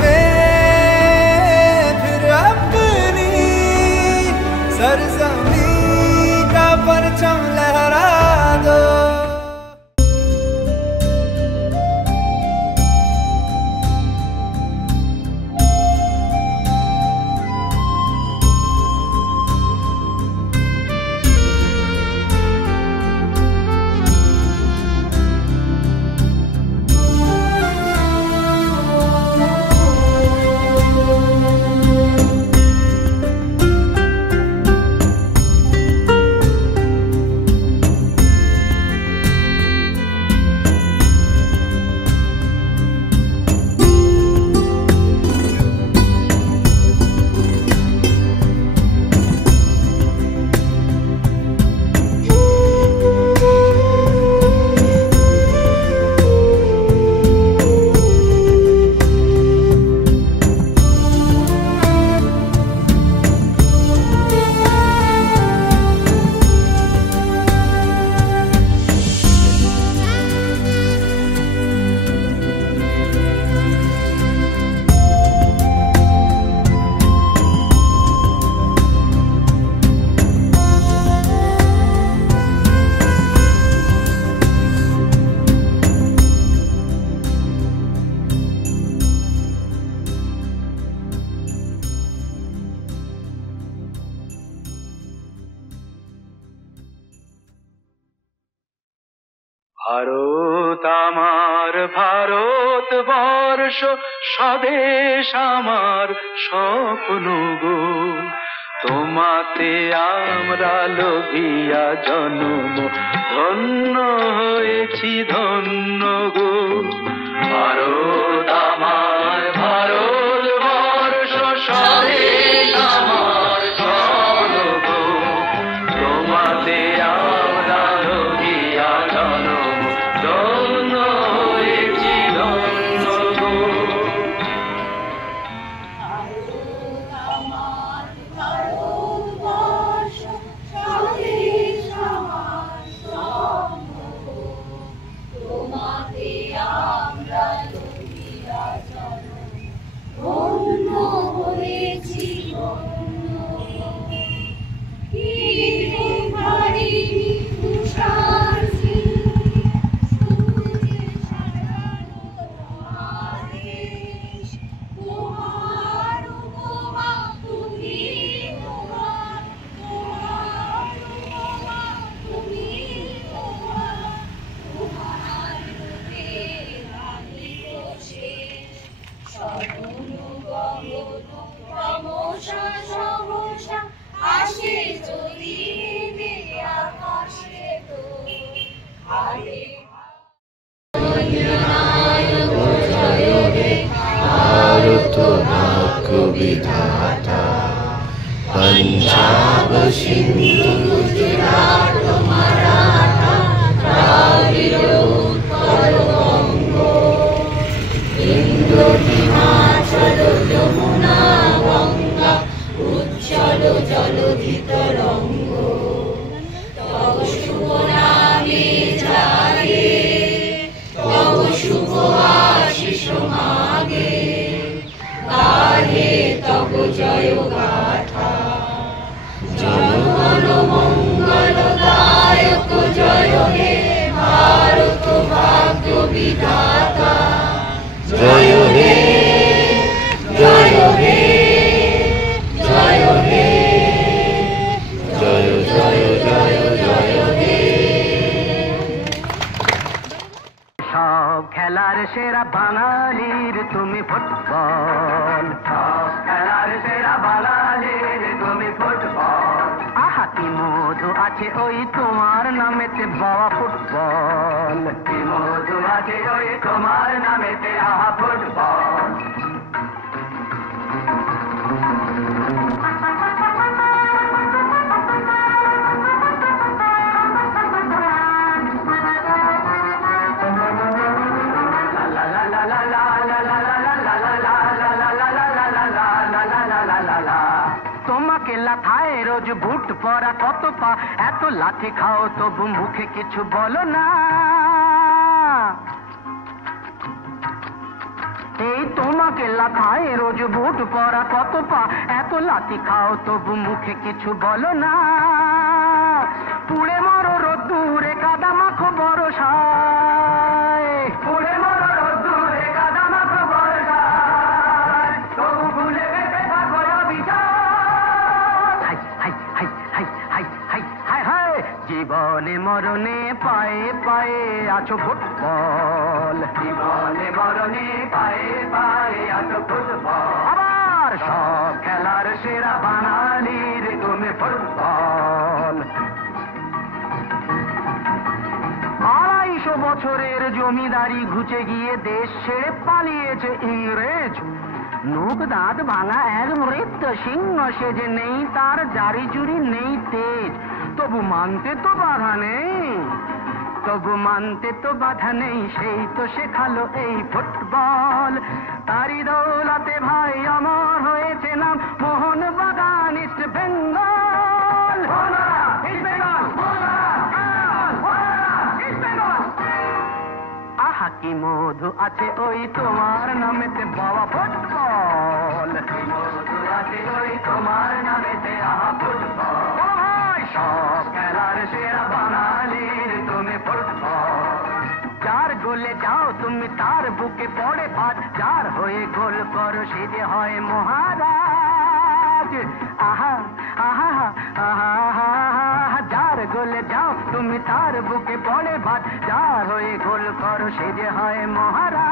में फिर अपनी सरजमी का परचम लहरा दो। ভারত আমার ভারতবর্ষ স্বদেশ আমার স্বপ্ন গো, তোমাতে আমরা লোভিয়া জন্ম ধন্য হয়েছি ধন্য গো। ভারত আমার ভারতবর্ষ স্বদেশ আমার স্বপ্ন গো, তোমাতে আমরা লোভিয়া জন্ম ধন্য হয়েছি ধন্য গো। विधाता पंजाब सिंधु गुजरात मराठा द्राविड़ उत्कल बंग इंद्र हिमाचल यमुना गंगा उज्ज्वल जलधि तरंग तव शुभ नामे जागे तव शुभ आशीष मागे गाहे तब जय गाथा जनगण मंगलदायक जय हे भारत भाग्य विधाता जय हे जय हे जय हे जय जय जय जय हे। সব খেলার সেরা বাঙালির তুমি ফুটবল, সব খেলার সেরা বাঙালির তুমি ফুটবল। আহা কি মধু আছে ওই তোমার নামেতে বাবা ফুটবল, কি মধু আছে ওই তোমার নামেতে আহা ফুটবল। তোমাকে লাথায় রোজ বুট পরা কত পা, এত লাঠি খাও তবু মুখে কিছু বলো না। এই তোমাকে কেল্লা খায় রোজ বুট পরা কত পা, এত লাথি খাও তবু মুখে কিছু বলো না। পুড়ে মরো রোদ্দুরে কাদা মাখো বরসায়, পুড়ে মরো রোদ্দুরে কাদা মাখো বরসায়, তবু ভুলে বেঁচে থাকো অবিচার। High high high high high high high high, জীবনে মরণে পায়ে পায়ে আছো ফুটবল, জীবনে মরণে পায়ে পায়ে আছো ফুটবল। আবার সব খেলার সেরা বাঙালির তুমি ফুটবল। 250 বছরের জমিদারি ঘুচে গিয়ে দেশ ছেড়ে পালিয়েছে ইংরেজ। মুখ দাঁত ভাঙা এক মৃত সিংহ সেজে, নেই তার জারি জুরি নেই তেজ, তবু মানতে তো বাধা নেই, তবু মানতে তো বাধা নেই, সেই তো শেখালো এই ফুটবল। তারি দৌলতে ভাই আমার হয়েছে নাম মোহনবাগান ইস্ট বেঙ্গল। আহা কি মধু আছে ওই তোমার নামেতে বাবা ফুটবল, কি মধু আছে ওই তোমার নামেতে আহা ফুটবল। সব খেলার সেরা বাঙালির তুমি ফুটবল। যার গোলে যাও তুমি তার বুকে পড়ে ভাত, যার হয়ে গোল করো সে যে হয় মহারাজ। আহা আহা আহা আহা, যার গোলে যাও তুমি তার বুকে পড়ে ভাত, যার হয়ে গোল করো সে যে হয় মহারাজ।